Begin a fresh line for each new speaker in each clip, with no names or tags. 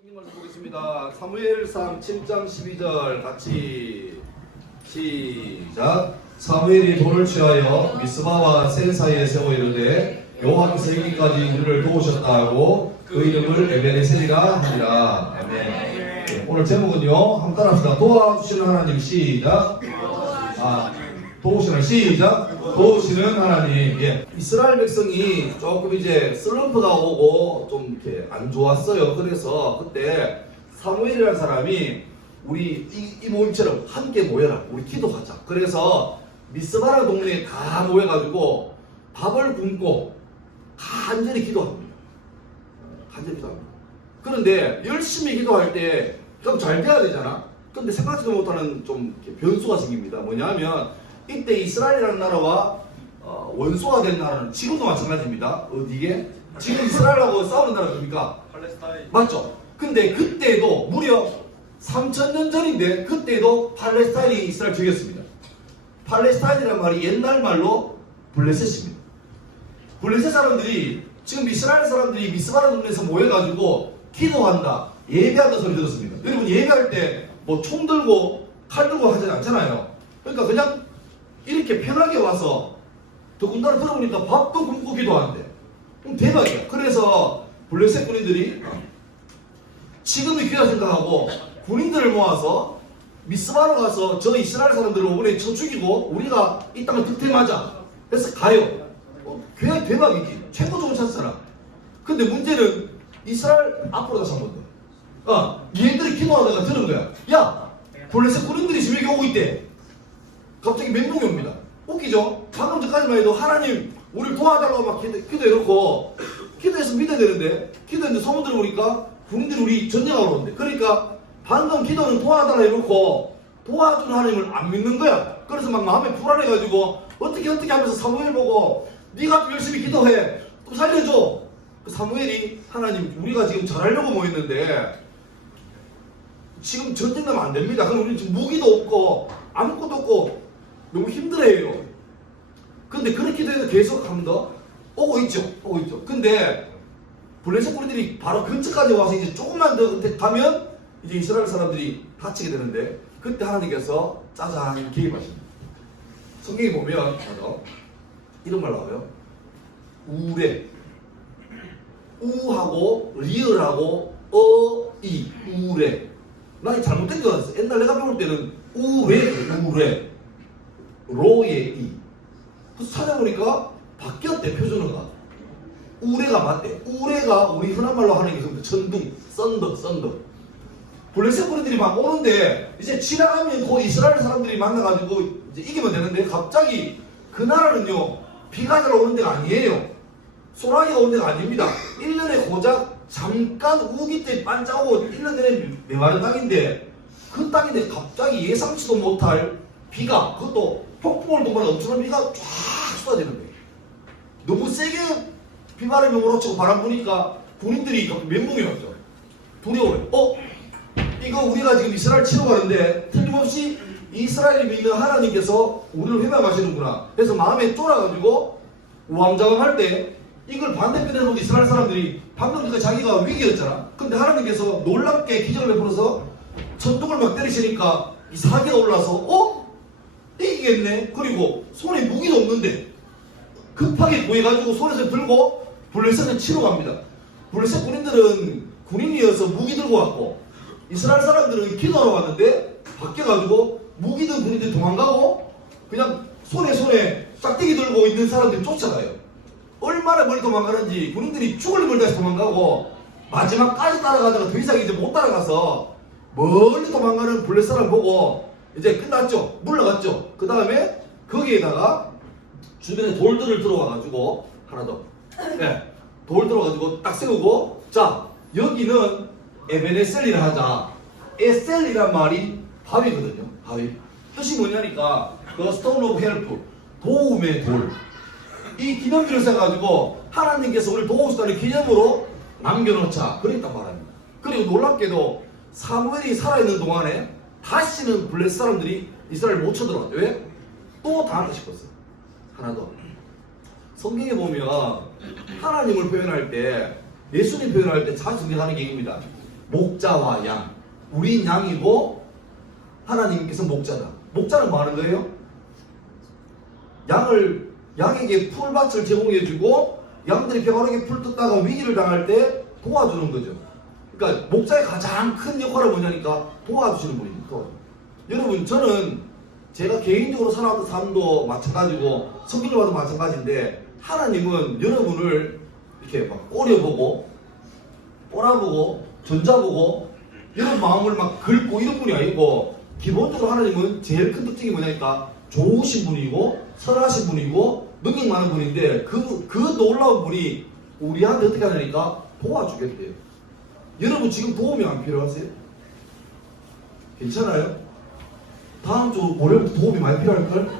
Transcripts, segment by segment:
성경 말씀 보겠습니다. 사무엘상 7장 12절 같이 시작. 사무엘이 돌을 취하여 미스바와 센 사이에 세워 이르되 여호와께서 이기까지 우리를 도우셨다 하고 그 이름을 에베네셀이라 하니라. 아멘. 네, 오늘 제목은요. 한번 따라합시다. 도와주시는 하나님 시작. 아, 도우시는 시작. 도우시는 하나님. 예. 이스라엘 백성이 조금 이제 슬럼프가 오고 좀 이렇게 안 좋았어요. 그래서 그때 사무엘이라는 사람이 우리 이, 이 모임처럼 함께 모여라. 우리 기도하자. 그래서 미스바라 동네에 다 모여가지고 밥을 굶고 간절히 기도합니다. 간절히 기도합니다. 그런데 열심히 기도할 때 그럼 잘 돼야 되잖아. 근데 생각지도 못하는 좀 변수가 생깁니다. 뭐냐면 이때 이스라엘이라는 나라와 어, 원수가 된 나라는 지금도 마찬가지입니다. 어디게? 지금 이스라엘하고 싸우는 나라 뭡니까?
팔레스타인
맞죠? 근데 그때도 무려 3천년 전인데 그때도 팔레스타인이 이스라엘 죽였습니다. 팔레스타인이라는 말이 옛날 말로 블레셋입니다. 블레셋 사람들이 지금 이스라엘 사람들이 미스바라 동네에서 모여가지고 기도한다, 예배한다 소리 들었습니다. 여러분 예배할 때 뭐 총 들고 칼 들고 하지 않잖아요. 그러니까 그냥 이렇게 편하게 와서 더군다나 들어보니까 밥도 굶고 기도한대. 그럼 대박이야. 그래서 블레셋 군인들이 지금이 기회라 생각하고 군인들을 모아서 미스바로 가서 저 이스라엘 사람들을 오분에 쳐 죽이고 우리가 이 땅을 득템하자. 그래서 가요. 어, 그냥 대박이지. 최고 좋은 찬스라. 근데 문제는 이스라엘 앞으로 다시 한번 더. 어, 얘들이 기도하다가 들은 거야. 야, 블레셋 군인들이 지금 여기 오고 있대. 갑자기 멘붕이 옵니다. 웃기죠? 방금 전까지만 해도 하나님 우리를 도와달라고 막 기도, 기도해놓고 기도해서 믿어야 되는데 기도했는데 소문 들어오니까 군인들이 우리 전쟁하러 오는데 그러니까 방금 기도는 도와달라 해놓고 도와주는 하나님을 안 믿는 거야. 그래서 막 마음에 불안해가지고 어떻게 어떻게 하면서 사무엘 보고 네가 좀 열심히 기도해 좀 살려줘. 그 사무엘이 하나님 우리가 지금 잘하려고 모였는데 지금 전쟁 나면 안 됩니다. 그럼 우리 지금 무기도 없고 아무것도 없고 너무 힘들어해요. 근데 그렇게 돼도 계속 더 오고 있죠. 오고 있죠. 근데 블레셋 군인들이 바로 근처까지 와서 이제 조금만 더 가면 이제 이스라엘 사람들이 다치게 되는데 그때 하나님께서 짜잔 개입하십니다. 성경에 보면 맞아. 이런 말 나와요. 우레 우하고 리을하고 어이 우레 나 잘못된 줄 알았어. 옛날 내가 배울 때는 우레 우레 로의 이. 그래서 찾아보니까 바뀌었대 표준어가. 우레가 맞대. 우레가 우리 흔한 말로 하는 게그 천둥, 썬더, 썬더. 블레셋 군인들이 막 오는데 이제 지나가면 그 이스라엘 사람들이 만나가지고 이제 이기면 되는데 갑자기 그 나라는요 비가 잘 오는 데가 아니에요. 소나기가 오는 데가 아닙니다. 1년에 고작 잠깐 우기 때 반짝하고 1년 내내 메마른 땅인데 그 땅인데 갑자기 예상치도 못할 비가 그것도 폭풍을 동반한 엄청난 비가 쫙 쏟아지는 거예요. 너무 세게 비바람이 몰아치고 바람 부니까 군인들이 멘붕이 왔죠. 두려워요. 어? 이거 우리가 지금 이스라엘 치러 가는데 틀림없이 이스라엘이 믿는 하나님께서 우리를 회방하시는구나. 그래서 마음에 쫄아가지고 우왕좌왕할 때 이걸 반대편에 놓은 이스라엘 사람들이 전에 자기가 위기였잖아. 근데 하나님께서 놀랍게 기적을 베풀어서 천둥을 막 때리시니까 이 사기가 올라서 어? 이기겠네. 그리고 손에 무기도 없는데 급하게 구해가지고 손에서 들고 블레셋을 치러 갑니다. 블레셋 군인들은 군인이어서 무기 들고 왔고 이스라엘 사람들은 기도하러 왔는데 바뀌어가지고 무기 든 군인들이 도망가고 그냥 손에 손에 짝대기 들고 있는 사람들이 쫓아가요. 얼마나 멀리 도망가는지 군인들이 죽을 다해서 도망가고 마지막까지 따라가다가 더 이상 이제 못 따라가서 멀리 도망가는 블레셋 사람 보고 이제 끝났죠. 물러갔죠. 그 다음에 거기에다가 주변에 돌들을 들어와가지고 하나 더. 네. 돌 들어가지고 딱 세우고 자 여기는 에베네셀이라 하자. 에셀이란 말이 바위거든요. 바위. 뜻이 뭐냐니까 그 스톤 오브 헬프 도움의 돌. 이 기념비를 써가지고 하나님께서 우리를 도우셨다는 기념으로 남겨놓자. 그랬단 말입니다. 그리고 놀랍게도 사무엘이 살아있는 동안에 다시는 블레스 사람들이 이스라엘 못 쳐들어갔죠. 왜? 또 당하고 싶었어. 하나 더. 성경에 보면 하나님을 표현할 때 예수님 표현할 때 자주 등장하는 게 얘기입니다. 목자와 양. 우린 양이고 하나님께서 목자다. 목자는 뭐 하는 거예요? 양을 양에게 풀밭을 제공해주고 양들이 평화롭게 풀 뜯다가 위기를 당할 때 도와주는 거죠. 그러니까 목자의 가장 큰 역할은 뭐냐니까 도와주시는. 도와주. 여러분 저는 제가 개인적으로 살아왔던 삶도 마찬가지고 성경을 봐도 마찬가지인데 하나님은 여러분을 이렇게 막 꼬려보고 꼬라보고 전자보고 이런 마음을 막 긁고 이런 분이 아니고 기본적으로 하나님은 제일 큰 특징이 뭐냐니까 좋으신 분이고 선하신 분이고 능력 많은 분인데 그, 그 놀라운 분이 우리한테 어떻게 하냐니까 도와주겠대요. 여러분 지금 도움이 안 필요하세요? 괜찮아요? 다음 주 월요일부터 도움이 많이 필요할걸?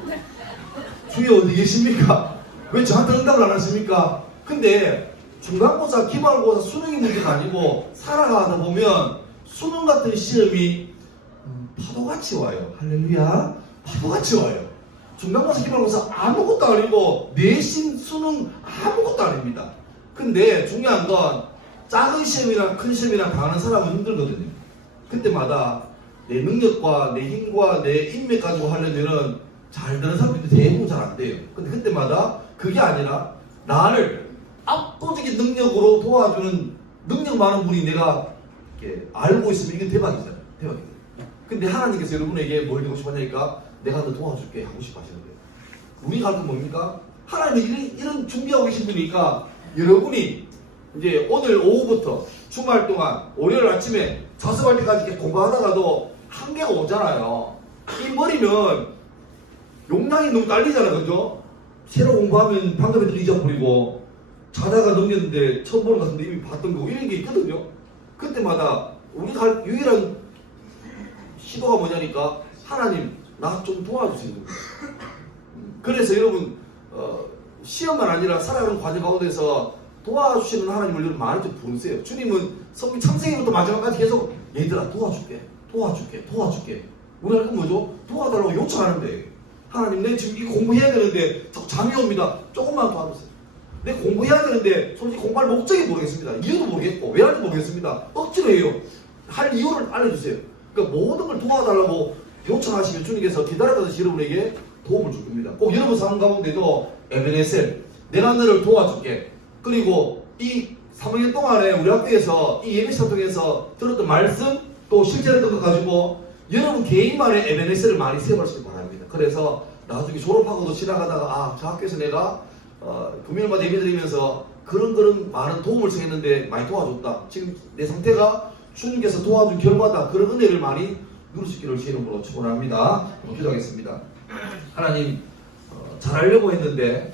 주여 어디 계십니까? 왜 저한테 응답을 안 하십니까? 근데 중간고사, 기말고사, 수능이 문제가 아니고 살아가다 보면 수능 같은 시험이 음, 파도같이 와요. 할렐루야. 파도같이 와요. 중간고사, 기말고사 아무것도 아니고 내신, 수능 아무것도 아닙니다. 근데 중요한 건 작은 시험이나 큰 시험이나 당하는 사람은 힘들거든요. 그때마다 내 능력과 내 힘과 내 인맥 가지고 하려면은 잘 되는 사람들이 대부분 잘 안 돼요. 근데 그때마다 그게 아니라 나를 압도적인 능력으로 도와주는 능력 많은 분이 내가 이렇게 알고 있으면 이게 대박이잖아요. 대박이죠. 근데 하나님께서 여러분에게 뭘 되고 싶어 하니까 내가 너 도와줄게 하고 싶어 하시는 거예요. 우리가 그 뭡니까? 하나님이 이런, 이런 준비하고 계신 분이니까 여러분이 이제 오늘 오후부터 주말 동안 월요일 아침에 자습할 때까지 이렇게 공부하다가도 한계가 오잖아요. 이 머리면 용량이 너무 딸리잖아, 그죠? 새로 공부하면 방금 애들 잊어버리고 자다가 넘겼는데 처음 보는 것 같은데 이미 봤던 거 이런 게 있거든요. 그때마다 우리가 할 유일한 시도가 뭐냐니까 하나님 나 좀 도와주세요. 음, 그래서 여러분 어, 시험만 아니라 살아가는 과정 가운데서 도와주시는 하나님을 여러분 많이 좀 부르세요. 주님은 성경 창세기부터 마지막까지 계속 얘들아 도와줄게, 도와줄게, 도와줄게. 우리 할건 뭐죠? 도와달라고 요청하는 데 하나님 내 지금 이 공부해야 되는데 자꾸 잠이 옵니다. 조금만 도와주세요. 내 공부해야 되는데 솔직히 공부할 목적이 모르겠습니다. 이유도 모르겠고 왜 하는지 모르겠습니다. 억지로 해요. 할 이유를 알려주세요. 그러니까 모든 걸 도와달라고 요청하시면 주님께서 기다렸다듯이 여러분에게 도움을 줄 겁니다. 꼭 여러분 삶 가운데도 에베네셀 내가 너를 도와줄게. 그리고 이 3학년 동안에 우리 학교에서 이 예배 시간 통해서 들었던 말씀 또 실제했던 것 가지고 여러분 개인만의 에베네셀을 많이 세워가시기 바랍니다. 그래서 나중에 졸업하고도 지나가다가 아 저 학교에서 내가 어, 금요일마다 예배 드리면서 그런 그런 많은 도움을 청했는데 많이 도와줬다. 지금 내 상태가 주님께서 도와준 결과다. 그런 은혜를 많이 누리시기를 주 이름으로 축원합니다. 기도하겠습니다. 하나님 어, 잘하려고 했는데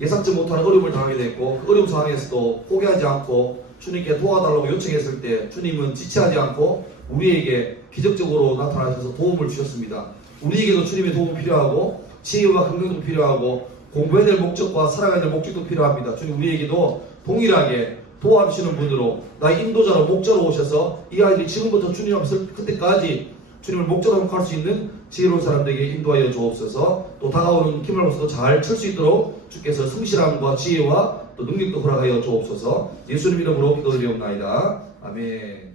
예상치 못한 어려움을 당하게 됐고 그 어려운 상황에서도 포기하지 않고 주님께 도와달라고 요청했을 때 주님은 지체하지 않고 우리에게 기적적으로 나타나셔서 도움을 주셨습니다. 우리에게도 주님의 도움이 필요하고 지혜와 긍정도 필요하고 공부해야 될 목적과 살아가야 될 목적도 필요합니다. 주님 우리에게도 동일하게 도와주시는 분으로 나의 인도자로 목자로 오셔서 이 아이들이 지금부터 주님 앞에서 그때까지 주님을 목자로 할수 있는 지혜로운 사람들에게 인도하여 주옵소서. 또 다가오는 기말로서도 잘칠수 있도록 주께서 성실함과 지혜와 또 능력도 허락하여 주옵소서. 예수님 이름으로 기도드리옵나이다. 아멘